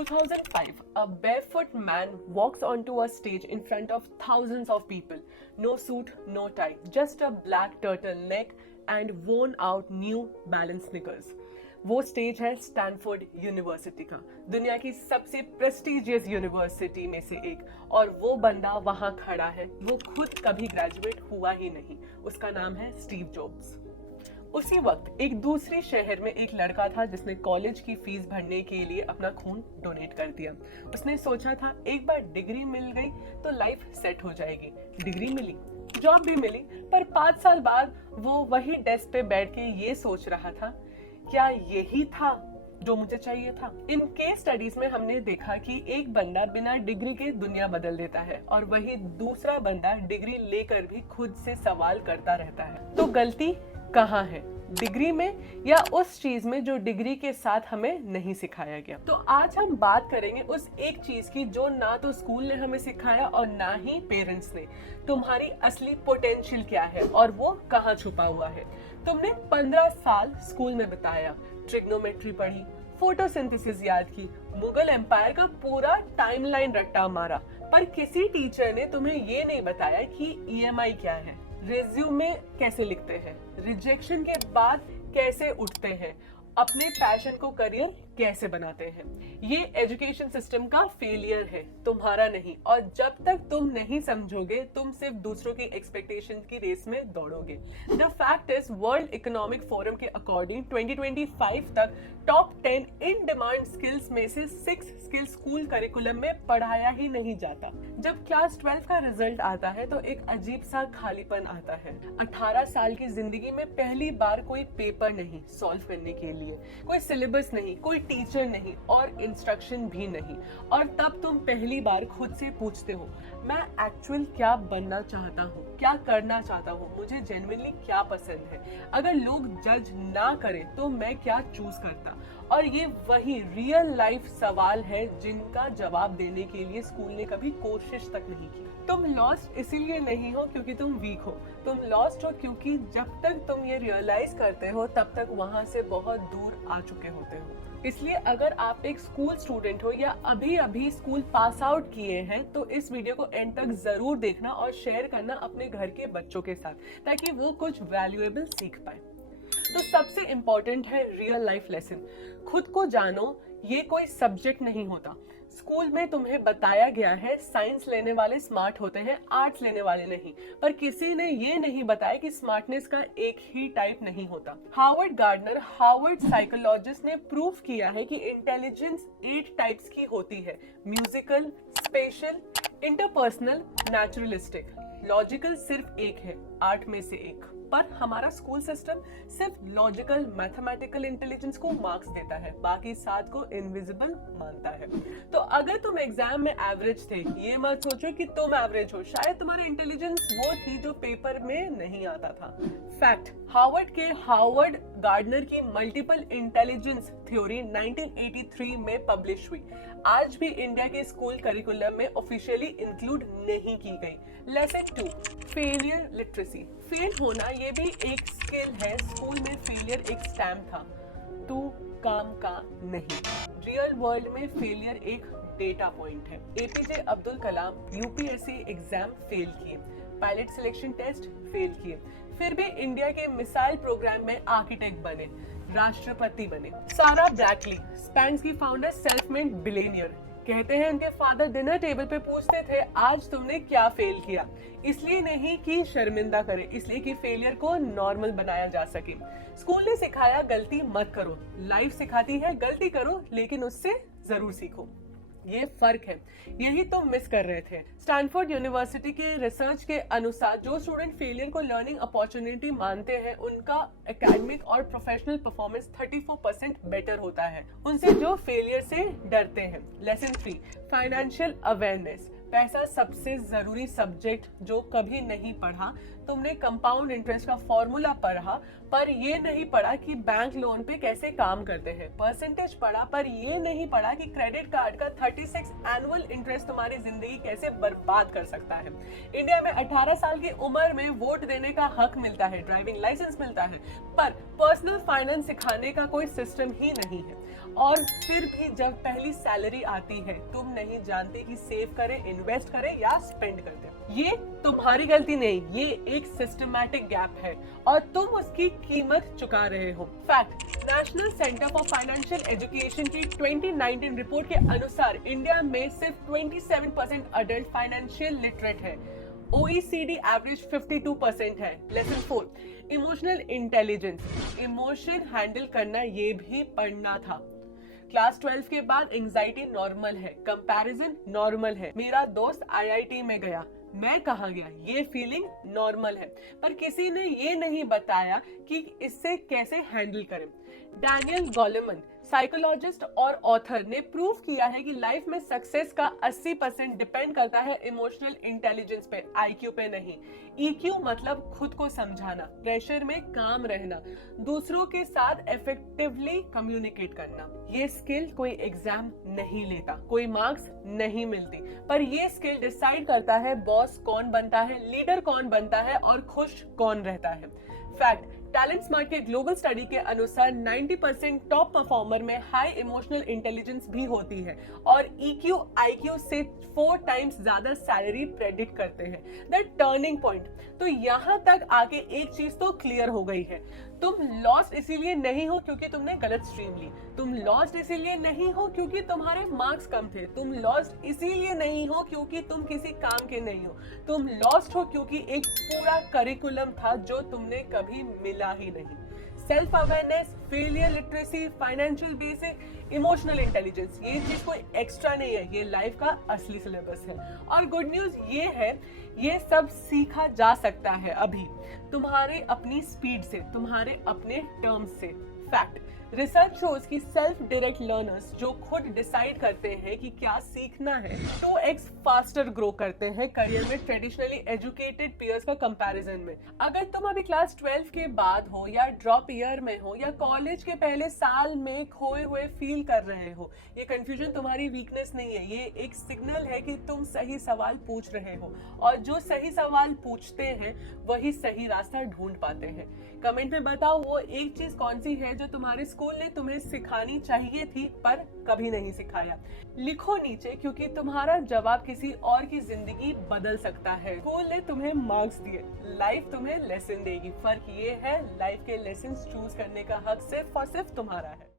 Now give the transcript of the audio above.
2005, a barefoot man walks onto a stage in front of thousands of people. No suit, no tie, just a black turtleneck and worn out New Balance sneakers. वो stage है Stanford university का, दुनिया की सबसे prestigious university में से एक, और वो बंदा वहां खड़ा है। वो खुद कभी ग्रेजुएट हुआ ही नहीं। उसका नाम है स्टीव जॉब्स। उसी वक्त एक दूसरे शहर में एक लड़का था जिसने कॉलेज की फीस भरने के लिए अपना खून डोनेट कर दिया। उसने सोचा था एक बार डिग्री मिल गई तो लाइफ सेट हो जाएगी। डिग्री मिली, जॉब भी मिली, पर 5 साल बाद वो वही डेस्क पे बैठ के ये सोच रहा था, क्या यही था जो मुझे चाहिए था? इन केस स्टडीज में हमने देखा कि एक बंदा बिना डिग्री के दुनिया बदल देता है और वही दूसरा बंदा डिग्री लेकर भी खुद से सवाल करता रहता है। तो गलती कहाँ है, डिग्री में या उस चीज में जो डिग्री के साथ हमें नहीं सिखाया गया? तो आज हम बात करेंगे उस एक चीज की जो ना तो स्कूल ने हमें सिखाया और ना ही पेरेंट्स ने। तुम्हारी असली पोटेंशियल क्या है और वो कहाँ छुपा हुआ है? तुमने 15 साल स्कूल में बिताया, ट्रिग्नोमेट्री पढ़ी, फोटोसिंथेसिस याद की, मुगल एम्पायर का पूरा टाइमलाइन रट्टा मारा, पर किसी टीचर ने तुम्हें ये नहीं बताया कि ईएमआई क्या है, रिज्यूमे कैसे लिखते हैं, रिजेक्शन के बाद कैसे उठते हैं, अपने पैशन को करियर कैसे बनाते हैं। ये एजुकेशन सिस्टम का फेलियर है, तुम्हारा नहीं। और जब तक तुम नहीं समझोगे, तुम सिर्फ दूसरों की एक्सपेक्टेशन की रेस में दौड़ोगे। The fact is, world economic forum के अकॉर्डिंग 2025 तक टॉप 10 इन डिमांड स्किल्स में से 6 स्किल स्कूल करिकुलम में पढ़ाया ही नहीं जाता। जब क्लास 12 का रिजल्ट आता है तो एक अजीब सा खालीपन आता है। 18 साल की जिंदगी में पहली बार कोई पेपर नहीं सॉल्व करने के लिए, कोई सिलेबस नहीं, कोई टीचर नहीं और इंस्ट्रक्शन भी नहीं। और तब तुम पहली बार खुद से पूछते हो, मैं एक्चुअल क्या बनना चाहता हूँ, क्या करना चाहता हूँ, मुझे जेन्युइनली क्या पसंद है? अगर लोग जज ना करें तो मैं क्या चूज करता? और ये वही रियल लाइफ सवाल है जिनका जवाब देने के लिए स्कूल ने कभी कोशिश तक नहीं की। तुम लॉस्ट इसीलिए नहीं हो क्योंकि तुम वीक हो, तुम लॉस्ट हो क्योंकि जब तक तुम ये रियलाइज करते हो तब तक वहां से बहुत दूर आ चुके होते हो। इसलिए अगर आप एक स्कूल स्टूडेंट हो या अभी अभी स्कूल पास आउट किए हैं तो इस वीडियो को एंड तक जरूर देखना और शेयर करना अपने घर के बच्चों के साथ, ताकि वो कुछ वैल्यूएबल सीख पाए। तो सबसे इम्पोर्टेंट है रियल लाइफ लेसन। खुद को जानो, ये कोई सब्जेक्ट नहीं होता। स्कूल में तुम्हें बताया गया है साइंस लेने वाले स्मार्ट होते हैं, आर्ट्स लेने वाले नहीं, पर किसी ने ये नहीं बताया कि स्मार्टनेस का एक ही टाइप नहीं होता। हार्वर्ड गार्डनर, हार्वर्ड साइकोलॉजिस्ट ने प्रूव किया है कि इंटेलिजेंस 8 टाइप्स की होती है: musical, special, interpersonal, naturalistic. Logical सिर्फ एक है 8 में से एक। पर हमारा स्कूल सिस्टम सिर्फ लॉजिकल मैथमेटिकल इंटेलिजेंस को मार्क्स देता है, बाकी 7 को इनविजिबल मानता है। तो अगर तुम एग्जाम में एवरेज थे, ये मत सोचो कि तुम एवरेज हो, शायद तुम्हारी इंटेलिजेंस वो थी जो पेपर में नहीं आता था। फैक्ट, हार्वर्ड के हार्वर्ड गार्डनर की मल्टीपल इंटेलिजेंस थ्योरी 1983 में पब्लिश हुई। आज भी इंडिया के स्कूल करिकुलम में ऑफिशियली इंक्लूड नहीं की गई। Lesson 2, failure literacy. फेल होना ये भी एक स्किल है। स्कूल में फेलियर एक स्टैम्प था, तू काम का नहीं। रियल वर्ल्ड में फेलियर एक डेटा पॉइंट है। APJ Abdul Kalam UPSC exam fail किए, पायलट सिलेक्शन टेस्ट फेल किए, फिर भी इंडिया के मिसाइल प्रोग्राम में आर्किटेक्ट बने, राष्ट्रपति बने। सारा ब्रैकली, स्पैंक्स की फाउंडर, सेल्फ मेड बिलियनियर, कहते हैं उनके फादर डिनर टेबल पे पूछते थे, आज तुमने क्या फेल किया? इसलिए नहीं कि शर्मिंदा करे, इसलिए कि फेलियर को नॉर्मल बनाया जा सके। स्कूल ने सिखाया गलती मत करो, लाइफ सिखाती है गलती करो लेकिन उससे जरूर सीखो। ये फर्क है, यही तो मिस कर रहे थे। स्टैनफोर्ड यूनिवर्सिटी के रिसर्च के अनुसार जो स्टूडेंट फेलियर को लर्निंग अपॉर्चुनिटी मानते हैं उनका एकेडमिक और प्रोफेशनल परफॉर्मेंस 34% बेटर होता है उनसे जो फेलियर से डरते हैं। Lesson 3, financial awareness. पैसा सबसे जरूरी सब्जेक्ट जो कभी नहीं पढ़ा। तुमने कंपाउंड इंटरेस्ट का फॉर्मूला पढ़ा पर ये नहीं पढ़ा कि बैंक लोन पे कैसे काम करते हैं। परसेंटेज पढ़ा पर ये नहीं पढ़ा कि क्रेडिट कार्ड का 36 एनुअल इंटरेस्ट तुम्हारी जिंदगी कैसे बर्बाद कर सकता है। इंडिया में 18 साल की उम्र में वोट देने का हक मिलता है, ड्राइविंग लाइसेंस मिलता है, पर पर्सनल फाइनेंस सिखाने का कोई सिस्टम ही नहीं है। और फिर भी जब पहली सैलरी आती है तुम नहीं जानते कि सेव करें, इन्वेस्ट करें या स्पेंड कर दें। ये तुम्हारी गलती नहीं, ये एक सिस्टमैटिक गैप है और तुम उसकी कीमत चुका रहे हो। Fact, national centre for financial education की 2019 रिपोर्ट के अनुसार इंडिया में सिर्फ 27% अडल्ट फाइनेंशियल लिटरेट है। OECD एवरेज 52% है। Lesson 4, emotional intelligence, emotion handle करना ये भी पढ़ना था। क्लास 12 के बाद एंजाइटी नॉर्मल है, कंपैरिजन नॉर्मल है। मेरा दोस्त IIT में गया, मैं कहाँ गया, ये फीलिंग नॉर्मल है, पर किसी ने ये नहीं बताया कि इससे कैसे हैंडल करें। डैनियल गोलेमन, साइकोलॉजिस्ट और ऑथर, ने प्रूव किया है कि लाइफ में सक्सेस का 80% डिपेंड करता है इमोशनल इंटेलिजेंस पे, IQ पे नहीं। EQ मतलब खुद को समझाना, प्रेशर में काम रहना, दूसरों के साथ इफेक्टिवली कम्युनिकेट करना। ये स्किल कोई एग्जाम नहीं लेता, कोई मार्क्स नहीं मिलती, पर ये स्किल डिसाइड करता है बॉस कौन बनता है, लीडर कौन बनता है और खुश कौन रहता है। फैक्ट, टैलेंट स्मार्ट के ग्लोबल स्टडी के अनुसार 90% टॉप परफॉर्मर में हाई इमोशनल इंटेलिजेंस भी होती है और EQ IQ से 4 टाइम्स ज्यादा सैलरी प्रेडिक्ट करते हैं। द टर्निंग पॉइंट, तो यहाँ तक आके एक चीज तो क्लियर हो गई है, तुम लॉस्ट इसीलिए नहीं हो क्योंकि तुमने गलत स्ट्रीम ली, तुम लॉस्ट इसीलिए नहीं हो क्योंकि तुम्हारे मार्क्स कम थे, तुम लॉस्ट इसीलिए नहीं हो क्योंकि तुम किसी काम के नहीं हो, तुम लॉस्ट हो क्योंकि एक पूरा करिकुलम था जो तुमने कभी मिला ही नहीं। Self awareness, failure literacy, financial basic, emotional intelligence, ये चीज कोई एक्स्ट्रा नहीं है, ये लाइफ का असली सिलेबस है। और गुड न्यूज ये है, ये सब सीखा जा सकता है अभी, तुम्हारे अपनी स्पीड से, तुम्हारे अपने टर्म्स से। फैक्ट, रिसर्च शोज कि सेल्फ डायरेक्ट लर्नर्स जो खुद डिसाइड करते हैं कि क्या सीखना है 2x फास्टर ग्रो करते हैं करियर में ट्रेडिशनली एजुकेटेड पीयर्स का कंपैरिजन में। अगर तुम अभी क्लास 12 के बाद हो या ड्रॉप ईयर में हो या कॉलेज के पहले साल में खोए हुए फील कर रहे हो, ये कंफ्यूजन तुम्हारी वीकनेस नहीं है, ये एक सिग्नल है कि तुम सही सवाल पूछ रहे हो और जो सही सवाल पूछते हैं वही सही रास्ता ढूंढ पाते हैं। कमेंट में बताओ वो एक चीज कौन सी है जो तुम्हारे स्कूल ने तुम्हें सिखानी चाहिए थी पर कभी नहीं सिखाया। लिखो नीचे, क्योंकि तुम्हारा जवाब किसी और की जिंदगी बदल सकता है। स्कूल ने तुम्हें मार्क्स दिए, लाइफ तुम्हें लेसन देगी। फर्क ये है, लाइफ के लेसन चूज करने का हक सिर्फ और सिर्फ तुम्हारा है।